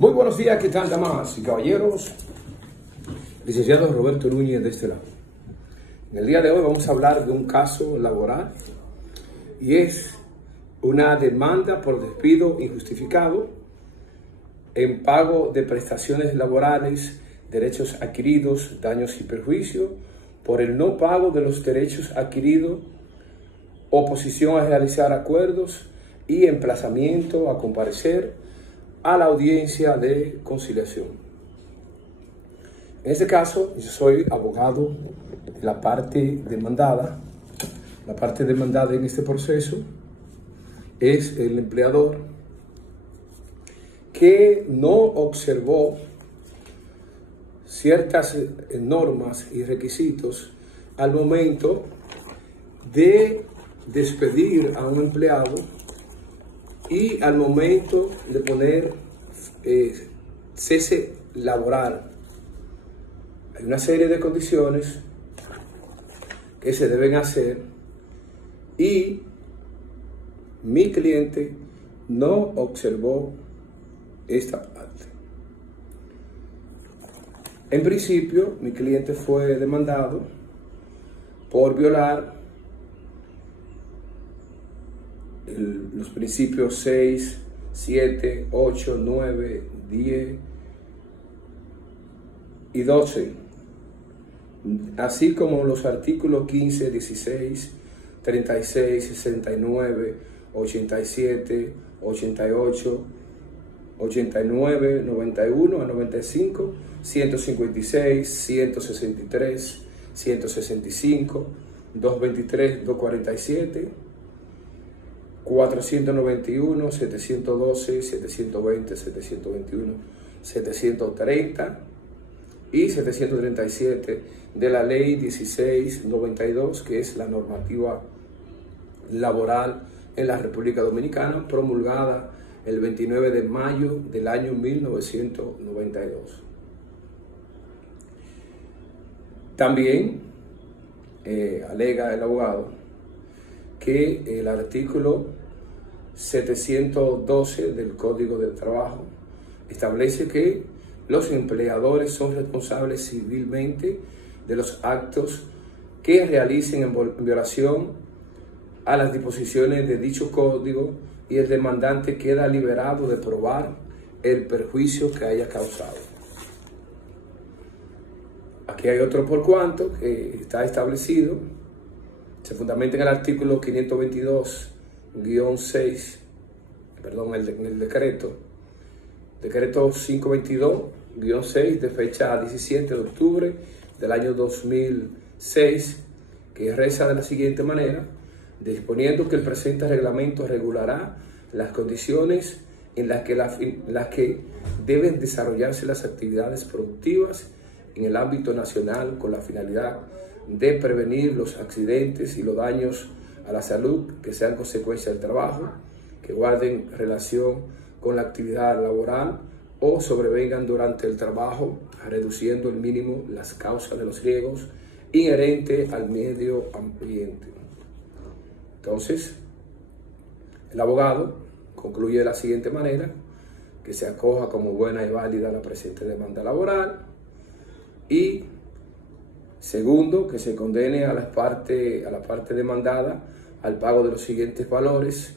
Muy buenos días, ¿qué tal, damas y caballeros? Licenciado Roberto Núñez de este lado. En el día de hoy vamos a hablar de un caso laboral y es una demanda por despido injustificado en pago de prestaciones laborales, derechos adquiridos, daños y perjuicios por el no pago de los derechos adquiridos, oposición a realizar acuerdos y emplazamiento a comparecer a la audiencia de conciliación. En este caso, yo soy abogado de la parte demandada. La parte demandada en este proceso es el empleador que no observó ciertas normas y requisitos al momento de despedir a un empleado y al momento de poner cese laboral. Hay una serie de condiciones que se deben hacer y mi cliente no observó esta parte. En principio, mi cliente fue demandado por violar los principios 6, 7, 8, 9, 10 y 12, así como los artículos 15, 16, 36, 69, 87, 88, 89, 91 a 95, 156, 163, 165, 223, 247, 491, 712, 720, 721, 730 y 737 de la ley 1692, que es la normativa laboral en la República Dominicana, promulgada el 29 de mayo del año 1992. También alega el abogado que el artículo 712 del Código del Trabajo establece que los empleadores son responsables civilmente de los actos que realicen en violación a las disposiciones de dicho código y el demandante queda liberado de probar el perjuicio que haya causado. Aquí hay otro por cuanto que está establecido. Se fundamenta en el artículo 522-6, en el decreto 522-6 de fecha 17 de octubre del año 2006, que reza de la siguiente manera: disponiendo que el presente reglamento regulará las condiciones en las que deben desarrollarse las actividades productivas en el ámbito nacional con la finalidad de prevenir los accidentes y los daños a la salud que sean consecuencia del trabajo, que guarden relación con la actividad laboral o sobrevengan durante el trabajo, reduciendo al mínimo las causas de los riesgos inherentes al medio ambiente. Entonces, el abogado concluye de la siguiente manera: que se acoja como buena y válida la presente demanda laboral y segundo, que se condene a la parte demandada al pago de los siguientes valores.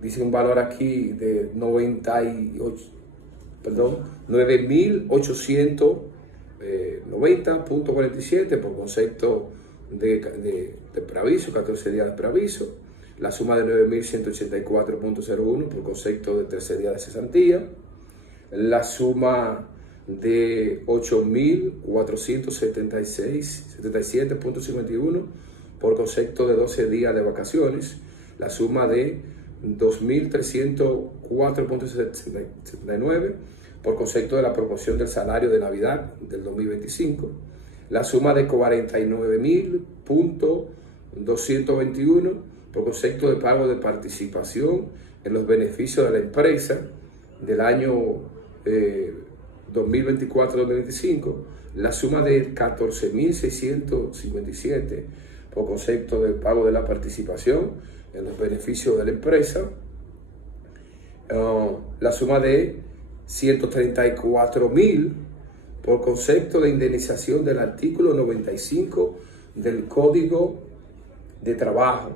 Dice un valor aquí de 9.890.47 por concepto de preaviso, 14 días de preaviso. La suma de 9.184.01 por concepto de 13 días de cesantía. La suma de 8.477.51 por concepto de 12 días de vacaciones, la suma de 2.304.79 por concepto de la proporción del salario de Navidad del 2025, la suma de 49.221 por concepto de pago de participación en los beneficios de la empresa del año 2024-2025, la suma de 14.657 por concepto del pago de la participación en los beneficios de la empresa, la suma de 134,000 por concepto de indemnización del artículo 95 del Código de Trabajo,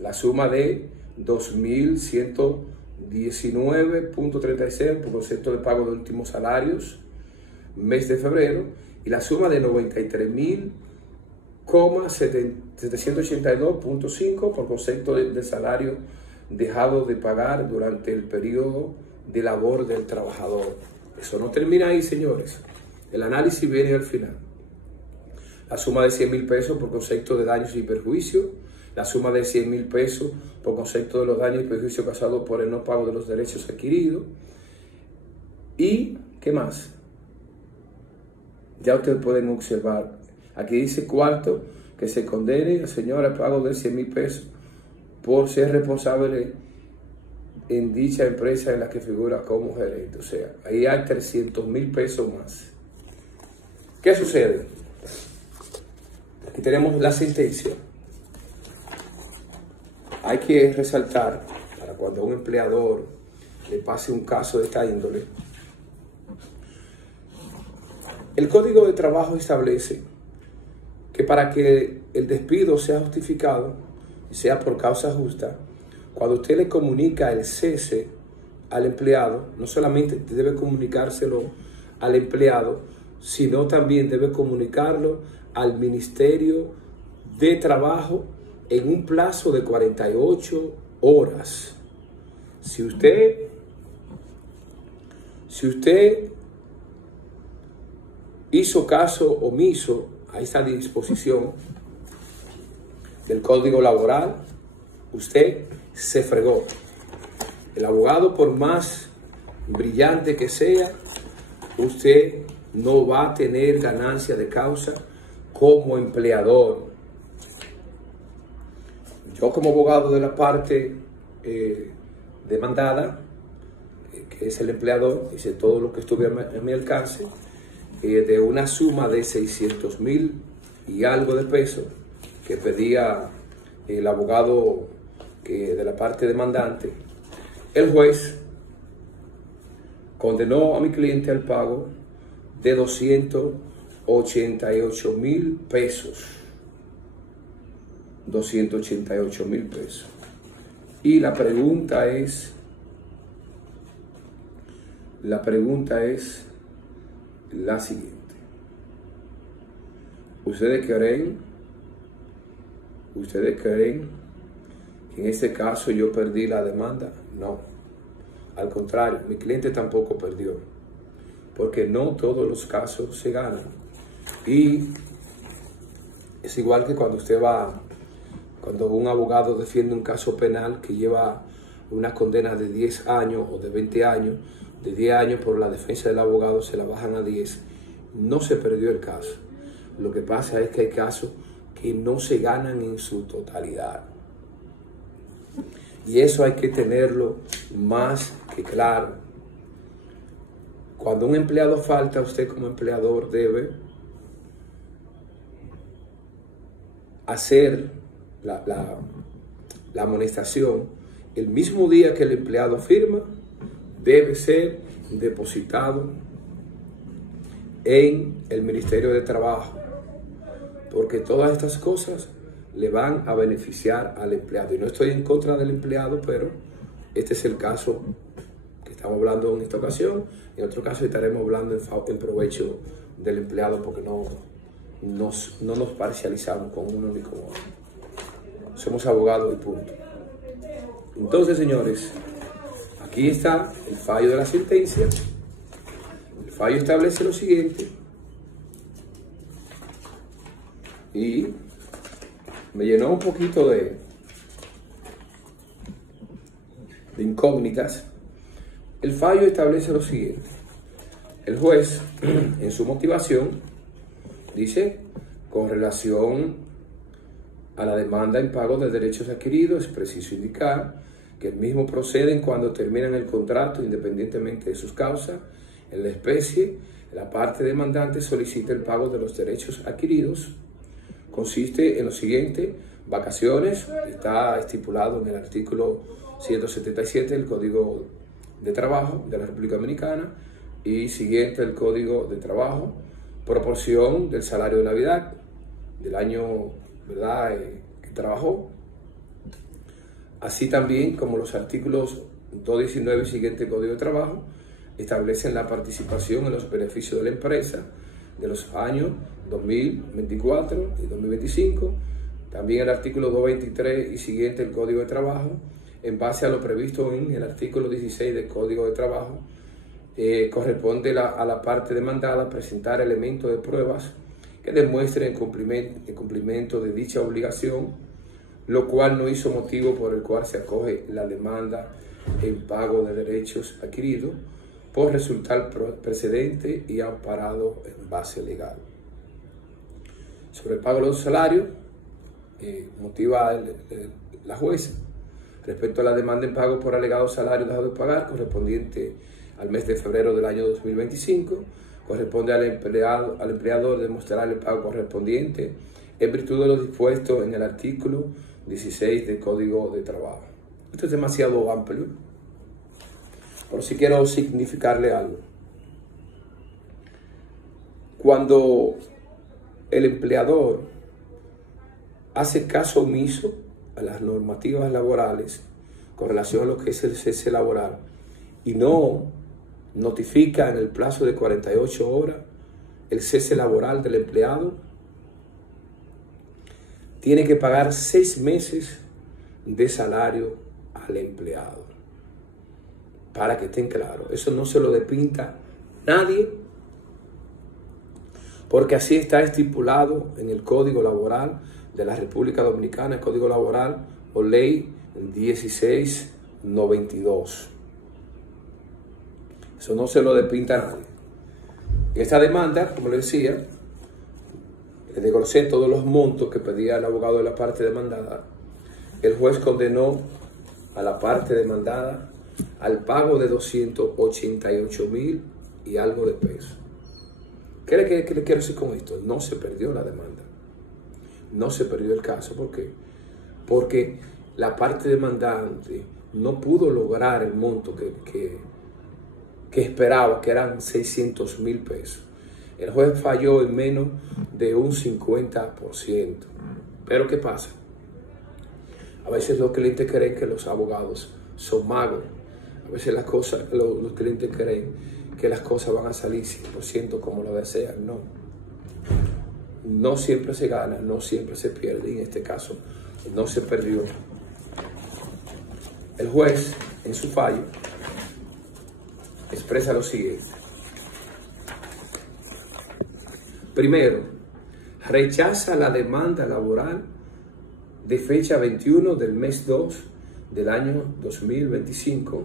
la suma de 2.119.36 por concepto de pago de últimos salarios, mes de febrero, y la suma de 93.782.5 por concepto de salario dejado de pagar durante el periodo de labor del trabajador. Eso no termina ahí, señores. El análisis viene al final. La suma de 100,000 pesos por concepto de daños y perjuicios, la suma de 100,000 pesos por concepto de los daños y perjuicios causados por el no pago de los derechos adquiridos. ¿Y qué más? Ya ustedes pueden observar. Aquí dice cuarto, que se condene al señor al pago de 100,000 pesos por ser responsable en dicha empresa en la que figura como gerente. O sea, ahí hay 300,000 pesos más. ¿Qué sucede? Aquí tenemos la sentencia. Hay que resaltar, para cuando a un empleador le pase un caso de esta índole, el Código de Trabajo establece que para que el despido sea justificado y sea por causa justa, cuando usted le comunica el cese al empleado, no solamente debe comunicárselo al empleado, sino también debe comunicarlo al Ministerio de Trabajo en un plazo de 48 horas. Si usted hizo caso omiso a esta disposición del Código Laboral, usted se fregó. El abogado, por más brillante que sea, usted no va a tener ganancia de causa como empleador. Yo, como abogado de la parte demandada, que es el empleador, hice todo lo que estuve a mi alcance, de una suma de 600,000 y algo de pesos que pedía el abogado de la parte demandante. El juez condenó a mi cliente al pago de 288,000 pesos. 288,000 pesos. Y la pregunta es la siguiente. ¿Ustedes creen que en este caso yo perdí la demanda? No. Al contrario, mi cliente tampoco perdió. Porque no todos los casos se ganan. Y es igual que cuando cuando un abogado defiende un caso penal que lleva una condena de 10 años o de 20 años, de 10 años por la defensa del abogado se la bajan a 10, no se perdió el caso. Lo que pasa es que hay casos que no se ganan en su totalidad. Y eso hay que tenerlo más que claro. Cuando un empleado falta, usted como empleador debe hacer la amonestación el mismo día que el empleado firma. Debe ser depositado en el Ministerio de Trabajo, porque todas estas cosas le van a beneficiar al empleado. Y no estoy en contra del empleado, pero este es el caso que estamos hablando en esta ocasión. En otro caso estaremos hablando en provecho del empleado, porque no nos parcializamos con uno ni con otro. Somos abogados y punto. Entonces, señores, aquí está el fallo de la sentencia. El fallo establece lo siguiente. Y me llenó un poquito de incógnitas. El fallo establece lo siguiente. El juez, en su motivación, dice: con relación a la demanda en pago de derechos adquiridos, es preciso indicar que el mismo proceden cuando terminan el contrato, independientemente de sus causas. En la especie, la parte demandante solicita el pago de los derechos adquiridos. Consiste en lo siguiente: vacaciones, está estipulado en el artículo 177 del Código de Trabajo de la República Dominicana y siguiente el Código de Trabajo, proporción del salario de Navidad del año, ¿verdad?, que trabajó, así también como los artículos 219 y siguiente del Código de Trabajo establecen la participación en los beneficios de la empresa de los años 2024 y 2025. También el artículo 223 y siguiente del Código de Trabajo, en base a lo previsto en el artículo 16 del Código de Trabajo, corresponde a la parte demandada presentar elementos de pruebas que demuestren el cumplimiento de dicha obligación, lo cual no hizo motivo por el cual se acoge la demanda en pago de derechos adquiridos por resultar precedente y amparado en base legal. Sobre el pago de los salarios, motiva la jueza respecto a la demanda en pago por alegado salario dejado de pagar correspondiente al mes de febrero del año 2025, corresponde al empleador demostrar el pago correspondiente en virtud de lo dispuesto en el artículo 16 del Código de Trabajo. Esto es demasiado amplio, pero sí quiero significarle algo. Cuando el empleador hace caso omiso a las normativas laborales con relación a lo que es el cese laboral y no notifica en el plazo de 48 horas el cese laboral del empleado, tiene que pagar 6 meses de salario al empleado. Para que estén claros, eso no se lo despinta nadie, porque así está estipulado en el Código Laboral de la República Dominicana, el Código Laboral o Ley 1692. Eso no se lo despinta nadie. Esta demanda, como le decía, le desglosé todos los montos que pedía el abogado de la parte demandada. El juez condenó a la parte demandada al pago de 288,000 y algo de pesos. ¿Qué le quiero decir con esto? No se perdió la demanda. No se perdió el caso. ¿Por qué? Porque la parte demandante no pudo lograr el monto que esperaba, que eran 600,000 pesos. El juez falló en menos de un 50%. Pero ¿qué pasa? A veces los clientes creen que los abogados son magos. A veces los clientes creen que las cosas van a salir 100% como lo desean. No. No siempre se gana, no siempre se pierde. Y en este caso no se perdió. El juez, en su fallo, expresa lo siguiente. Primero, rechaza la demanda laboral de fecha 21 del mes 2 del año 2025,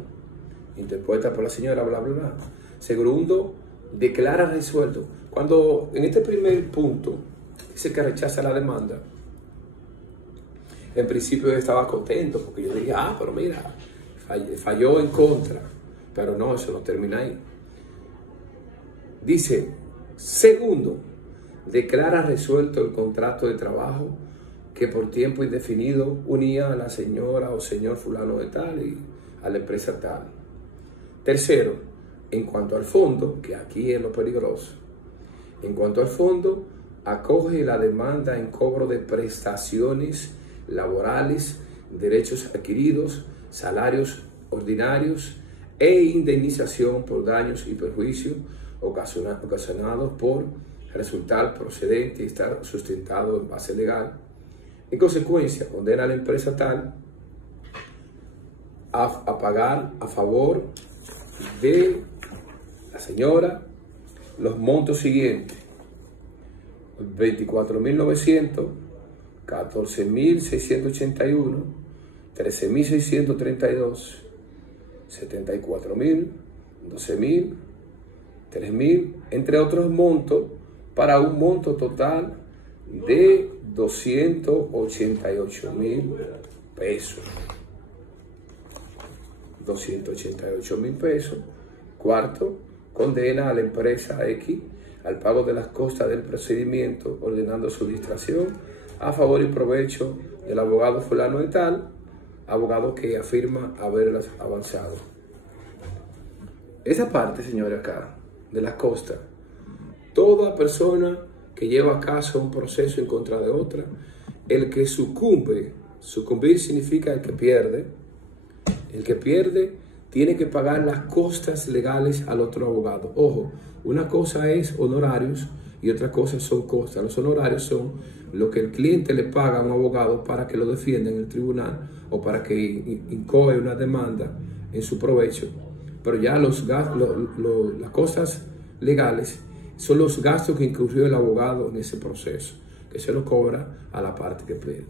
interpuesta por la señora bla, bla, bla. Segundo, declara resuelto. Cuando en este primer punto dice que rechaza la demanda, en principio yo estaba contento porque yo dije, pero mira, falló en contra. Pero no, eso no termina ahí. Dice, segundo, declara resuelto el contrato de trabajo que por tiempo indefinido unía a la señora o señor fulano de tal y a la empresa tal. Tercero, en cuanto al fondo, que aquí es lo peligroso, en cuanto al fondo, acoge la demanda en cobro de prestaciones laborales, derechos adquiridos, salarios ordinarios e indemnización por daños y perjuicios ocasionados por resultar procedente y estar sustentado en base legal. En consecuencia, condena a la empresa tal a pagar a favor de la señora los montos siguientes: 24,900, 14,681, 13,632, 74,000, 12,000, 3,000, entre otros montos, para un monto total de 288,000 pesos. 288,000 pesos. Cuarto, condena a la empresa X al pago de las costas del procedimiento, ordenando su distracción a favor y provecho del abogado fulano de tal, abogado que afirma haberlas avanzado. Esa parte, señores, acá, de la costa, toda persona que lleva a caso un proceso en contra de otra, el que sucumbe, sucumbir significa el que pierde tiene que pagar las costas legales al otro abogado. Ojo, una cosa es honorarios y otra cosa son costas. Los honorarios son lo que el cliente le paga a un abogado para que lo defienda en el tribunal o para que incoe una demanda en su provecho. Pero ya las costas legales son los gastos que incurrió el abogado en ese proceso, que se lo cobra a la parte que pierde.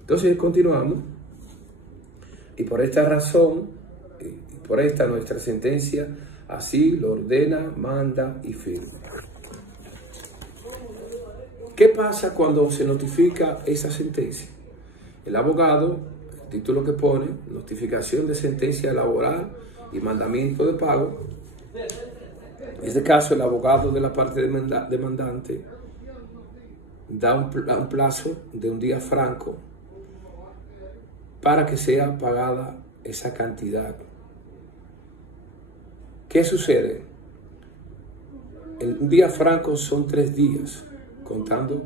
Entonces continuamos. Y por esta razón, y por esta nuestra sentencia, así lo ordena, manda y firma. ¿Qué pasa cuando se notifica esa sentencia? El abogado, el título que pone, notificación de sentencia laboral y mandamiento de pago. En este caso, el abogado de la parte demandante da un plazo de un día franco para que sea pagada esa cantidad. ¿Qué sucede? Un día franco son 3 días, contando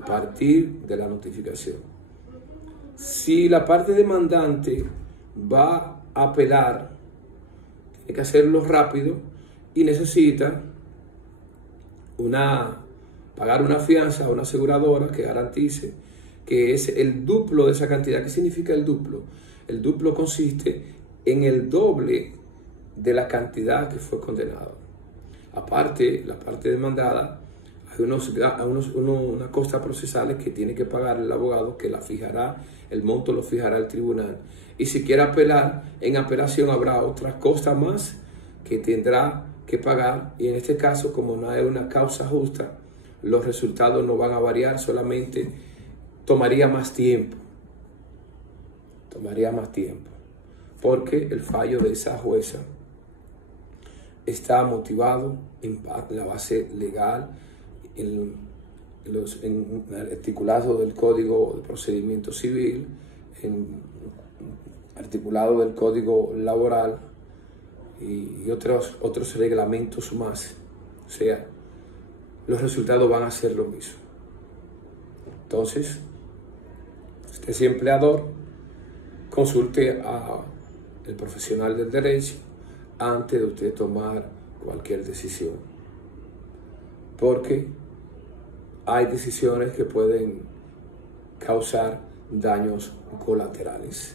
a partir de la notificación. Si la parte demandante va a apelar, tiene que hacerlo rápido y necesita pagar una fianza a una aseguradora que garantice que es el duplo de esa cantidad. ¿Qué significa el duplo? El duplo consiste en el doble de la cantidad que fue condenado. Aparte, la parte demandada, hay unas costas procesales que tiene que pagar el abogado, que la fijará, el monto lo fijará el tribunal. Y si quiere apelar, en apelación habrá otras costas más que tendrá que pagar. Y en este caso, como no hay una causa justa, los resultados no van a variar, solamente tomaría más tiempo. Porque el fallo de esa jueza está motivado en la base legal, en el articulado del Código de Procedimiento Civil, en articulado del Código Laboral y otros reglamentos más. O sea, los resultados van a ser lo mismo. Entonces, usted es empleador, consulte al profesional del derecho antes de usted tomar cualquier decisión, porque hay decisiones que pueden causar daños colaterales.